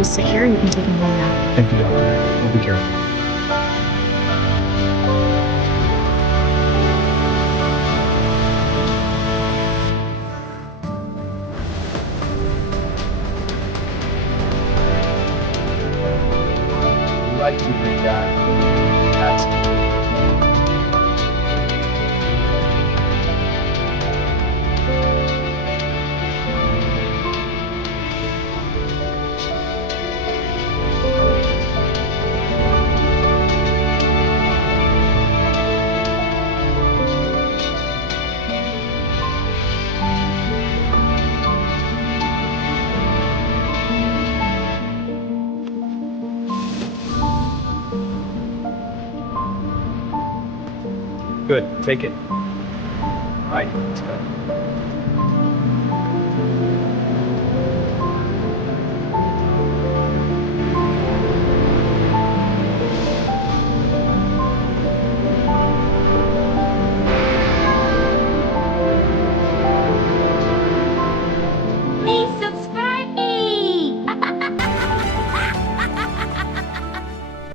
just sit here, or you can take a little nap. Thank you, doctor. We'll be careful. Like to read that. That's good. Take it. All right, let's go.